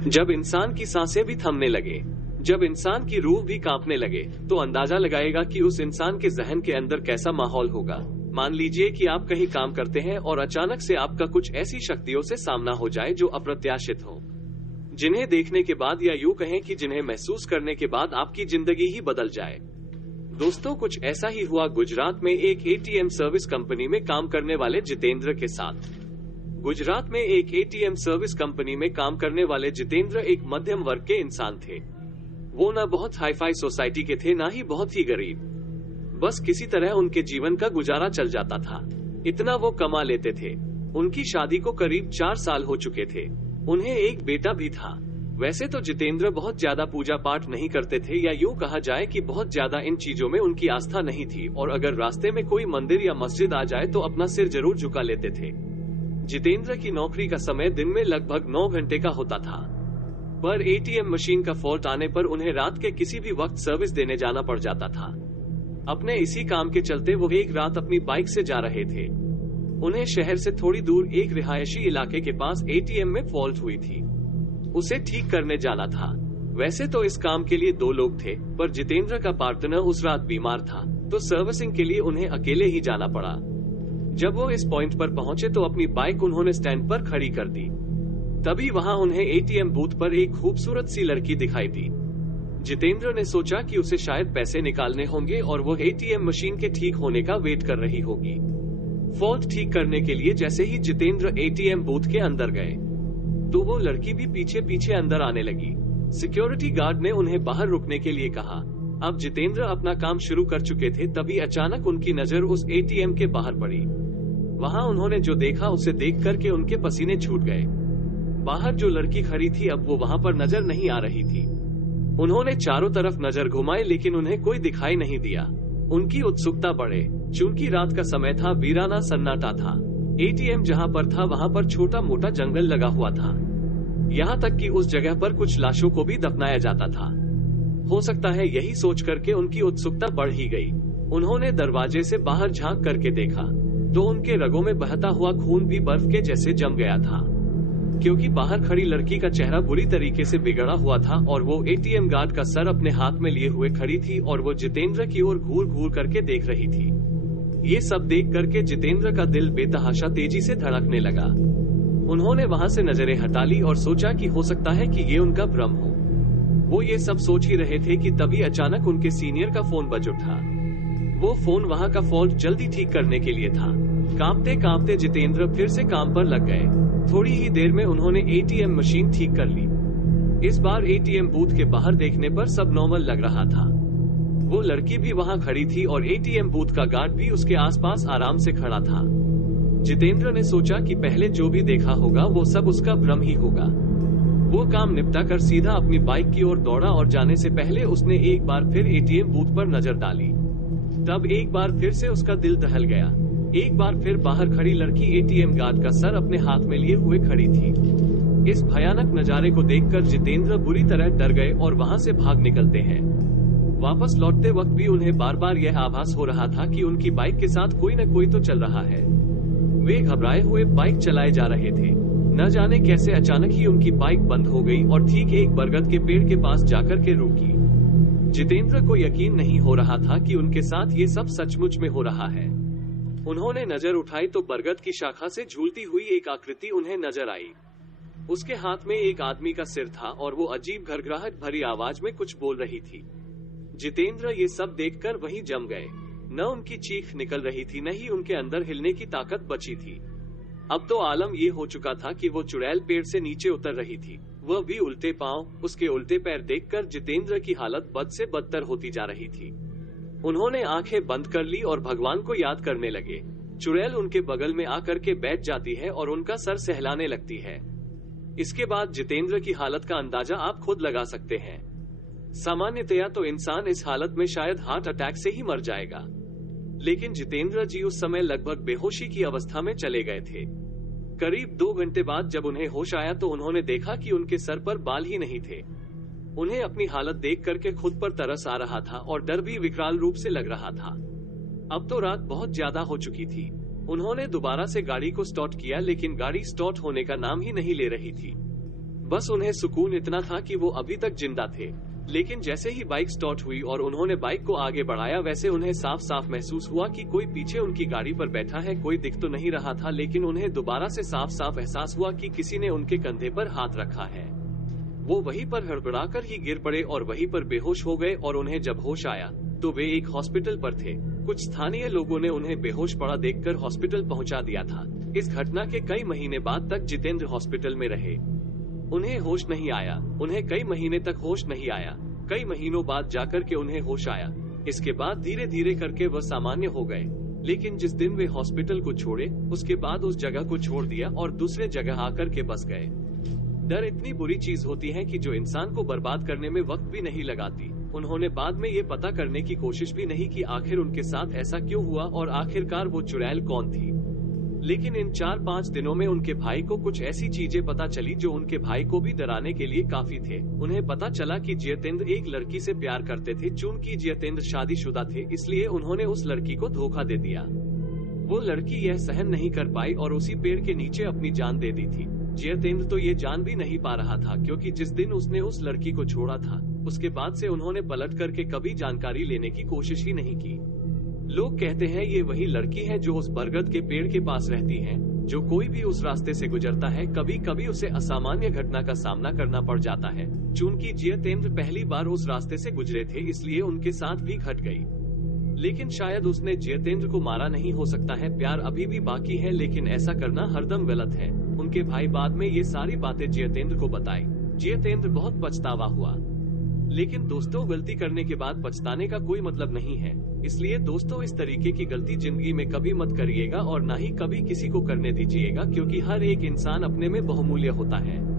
जब इंसान की सांसें भी थमने लगे, जब इंसान की रूह भी कांपने लगे, तो अंदाजा लगाएगा कि उस इंसान के जहन के अंदर कैसा माहौल होगा। मान लीजिए कि आप कहीं काम करते हैं और अचानक से आपका कुछ ऐसी शक्तियों से सामना हो जाए जो अप्रत्याशित हो, जिन्हें देखने के बाद या यूं कहें कि जिन्हें महसूस करने के बाद आपकी जिंदगी ही बदल जाए। दोस्तों, कुछ ऐसा ही हुआ गुजरात में एक एटीएम सर्विस कंपनी में काम करने वाले जितेंद्र के साथ। गुजरात में एक एटीएम सर्विस कंपनी में काम करने वाले जितेंद्र एक मध्यम वर्ग के इंसान थे। वो न बहुत हाईफाई सोसाइटी के थे, ना ही बहुत ही गरीब। बस किसी तरह उनके जीवन का गुजारा चल जाता था। इतना वो कमा लेते थे। उनकी शादी को करीब 4 साल हो चुके थे। उन्हें एक बेटा भी था। वैसे तो जितेंद्र बहुत ज्यादा पूजा पाठ नहीं करते थे, या यूं कहा जाए कि बहुत ज्यादा इन चीजों में उनकी आस्था नहीं थी, और अगर रास्ते में कोई मंदिर या मस्जिद आ जाए तो अपना सिर जरूर झुका लेते थे। जितेंद्र की नौकरी का समय दिन में लगभग 9 घंटे का होता था, पर एटीएम मशीन का फॉल्ट आने पर उन्हें रात के किसी भी वक्त सर्विस देने जाना पड़ जाता था। अपने इसी काम के चलते वो एक रात अपनी बाइक से जा रहे थे। उन्हें शहर से थोड़ी दूर एक रिहायशी इलाके के पास एटीएम में फॉल्ट हुई थी। उसे ठीक करने जाना था। वैसे तो इस काम के लिए 2 लोग थे, पर जितेंद्र का पार्टनर उस रात बीमार था, तो सर्विसिंग के लिए उन्हें अकेले ही जाना पड़ा। जब वो इस पॉइंट पर पहुंचे तो अपनी बाइक उन्होंने स्टैंड पर खड़ी कर दी। तभी वहां उन्हें एटीएम बूथ पर एक खूबसूरत सी लड़की दिखाई दी। जितेंद्र ने सोचा कि उसे शायद पैसे निकालने होंगे और वो एटीएम मशीन के ठीक होने का वेट कर रही होगी। फॉल्ट ठीक करने के लिए जैसे ही जितेंद्र एटीएम बूथ के अंदर गए, तो वो लड़की भी पीछे पीछे अंदर आने लगी। सिक्योरिटी गार्ड ने उन्हें बाहर रुकने के लिए कहा। अब जितेंद्र अपना काम शुरू कर चुके थे, तभी अचानक उनकी नजर उस एटीएम के बाहर पड़ी। वहां उन्होंने जो देखा उसे देख करके उनके पसीने छूट गए। बाहर जो लड़की खड़ी थी अब वो वहां पर नजर नहीं आ रही थी। उन्होंने चारों तरफ नजर घुमाई, लेकिन उन्हें कोई दिखाई नहीं दिया। उनकी उत्सुकता बढ़े। चूंकि रात का समय था, वीराना सन्नाटा था। एटीएम जहां पर था वहां पर छोटा मोटा जंगल लगा हुआ था। यहाँ तक कि उस जगह पर कुछ लाशों को भी दफनाया जाता था। हो सकता है यही सोच करके उनकी उत्सुकता बढ़ ही गई। उन्होंने दरवाजे से बाहर झांक करके देखा तो उनके रगों में बहता हुआ खून भी बर्फ के जैसे जम गया था, क्योंकि बाहर खड़ी लड़की का चेहरा बुरी तरीके से बिगड़ा हुआ था और वो एटीएम गार्ड का सर अपने हाथ में लिए हुए खड़ी थी और वो जितेंद्र की ओर घूर घूर करके देख रही थी। ये सब देख करके जितेंद्र का दिल बेतहाशा तेजी से धड़कने लगा। उन्होंने वहां से नजरें हटा ली और सोचा कि हो सकता है कि ये उनका भ्रम हो। वो ये सब सोच ही रहे थे कि तभी अचानक उनके सीनियर का फोन बज उठा। वो फोन वहां का फॉल्ट जल्दी ठीक करने के लिए था। कांपते कांपते जितेंद्र फिर से काम पर लग गए। थोड़ी ही देर में उन्होंने एटीएम मशीन ठीक कर ली। इस बार एटीएम बूथ के बाहर देखने पर सब नॉर्मल लग रहा था। वो लड़की भी वहां खड़ी थी और एटीएम बूथ का गार्ड भी उसके आसपास आराम से खड़ा था। जितेंद्र ने सोचा कि पहले जो भी देखा होगा वो सब उसका भ्रम ही होगा। वो काम निपटा कर सीधा अपनी बाइक की ओर दौड़ा और जाने से पहले उसने एक बार फिर एटीएम बूथ पर नजर डाली। तब एक बार फिर से उसका दिल दहल गया। एक बार फिर बाहर खड़ी लड़की एटीएम गार्ड का सर अपने हाथ में लिए हुए खड़ी थी। इस भयानक नजारे को देखकर जितेंद्र बुरी तरह डर गए और वहां से भाग निकलते हैं। वापस लौटते वक्त भी उन्हें बार बार यह आभास हो रहा था कि उनकी बाइक के साथ कोई न कोई तो चल रहा है। वे घबराए हुए बाइक चलाए जा रहे थे। न जाने कैसे अचानक ही उनकी बाइक बंद हो गई और ठीक एक बरगद के पेड़ के पास जाकर के रुकी। जितेंद्र को यकीन नहीं हो रहा था कि उनके साथ ये सब सचमुच में हो रहा है। उन्होंने नजर उठाई तो बरगद की शाखा से झूलती हुई एक आकृति उन्हें नजर आई। उसके हाथ में एक आदमी का सिर था और वो अजीब घरघराहट भरी आवाज में कुछ बोल रही थी। जितेंद्र ये सब देखकर वहीं जम गए। न उनकी चीख निकल रही थी, न ही उनके अंदर हिलने की ताकत बची थी। अब तो आलम ये हो चुका था कि वो चुड़ैल पेड़ से नीचे उतर रही थी, वह भी उल्टे पांव। उसके उल्टे पैर देखकर जितेंद्र की हालत बद से बदतर होती जा रही थी। उन्होंने आंखें बंद कर ली और भगवान को याद करने लगे। चुड़ैल उनके बगल में आकर के बैठ जाती है और उनका सर सहलाने लगती है। इसके बाद जितेंद्र की हालत का अंदाजा आप खुद लगा सकते हैं। सामान्यतया तो इंसान इस हालत में शायद हार्ट अटैक से ही मर जाएगा, लेकिन जितेंद्र जी उस समय लगभग बेहोशी की अवस्था में चले गए थे। करीब 2 घंटे बाद जब उन्हें होश आया तो उन्होंने देखा कि उनके सर पर बाल ही नहीं थे। उन्हें अपनी हालत देख करके खुद पर तरस आ रहा था और डर भी विकराल रूप से लग रहा था। अब तो रात बहुत ज्यादा हो चुकी थी। उन्होंने दोबारा से गाड़ी को स्टार्ट किया, लेकिन गाड़ी स्टार्ट होने का नाम ही नहीं ले रही थी। बस उन्हें सुकून इतना था कि वो अभी तक जिंदा थे। लेकिन जैसे ही बाइक स्टार्ट हुई और उन्होंने बाइक को आगे बढ़ाया, वैसे उन्हें साफ साफ महसूस हुआ कि कोई पीछे उनकी गाड़ी पर बैठा है। कोई दिख तो नहीं रहा था, लेकिन उन्हें दोबारा से साफ साफ एहसास हुआ कि किसी ने उनके कंधे पर हाथ रखा है। वो वहीं पर हड़बड़ाकर ही गिर पड़े और वहीं पर बेहोश हो गए, और उन्हें जब होश आया तो वे एक हॉस्पिटल पर थे। कुछ स्थानीय लोगों ने उन्हें बेहोश पड़ा देखकर हॉस्पिटल पहुंचा दिया था। इस घटना के कई महीने बाद तक जितेंद्र हॉस्पिटल में रहे। उन्हें होश नहीं आया। उन्हें कई महीने तक होश नहीं आया। कई महीनों बाद जाकर के उन्हें होश आया। इसके बाद धीरे धीरे करके वह सामान्य हो गए। लेकिन जिस दिन वे हॉस्पिटल को छोड़े, उसके बाद उस जगह को छोड़ दिया और दूसरे जगह आकर के बस गए। डर इतनी बुरी चीज होती है कि जो इंसान को बर्बाद करने में वक्त भी नहीं लगाती। उन्होंने बाद में ये पता करने की कोशिश भी नहीं की आखिर उनके साथ ऐसा क्यों हुआ और आखिरकार वो चुड़ैल कौन थी। लेकिन इन 4-5 दिनों में उनके भाई को कुछ ऐसी चीजें पता चली जो उनके भाई को भी डराने के लिए काफी थे। उन्हें पता चला कि जितेंद्र एक लड़की से प्यार करते थे। चूंकि जितेंद्र शादीशुदा थे, इसलिए उन्होंने उस लड़की को धोखा दे दिया। वो लड़की यह सहन नहीं कर पाई और उसी पेड़ के नीचे अपनी जान दे दी थी। जितेंद्र तो ये जान भी नहीं पा रहा था, क्योंकि जिस दिन उसने उस लड़की को छोड़ा था, उसके बाद से उन्होंने पलट करके कभी जानकारी लेने की कोशिश ही नहीं की। लोग कहते हैं ये वही लड़की है जो उस बरगद के पेड़ के पास रहती है। जो कोई भी उस रास्ते से गुजरता है, कभी कभी उसे असामान्य घटना का सामना करना पड़ जाता है। चूंकि जितेंद्र पहली बार उस रास्ते से गुजरे थे, इसलिए उनके साथ भी घट गई। लेकिन शायद उसने जितेंद्र को मारा नहीं हो सकता है। प्यार अभी भी बाकी है, लेकिन ऐसा करना हरदम गलत है। उनके भाई बाद में ये सारी बातें जितेंद्र को बताई। जितेंद्र बहुत पछतावा हुआ। लेकिन दोस्तों, गलती करने के बाद पछताने का कोई मतलब नहीं है। इसलिए दोस्तों, इस तरीके की गलती जिंदगी में कभी मत करिएगा और ना ही कभी किसी को करने दीजिएगा, क्योंकि हर एक इंसान अपने में बहुमूल्य होता है।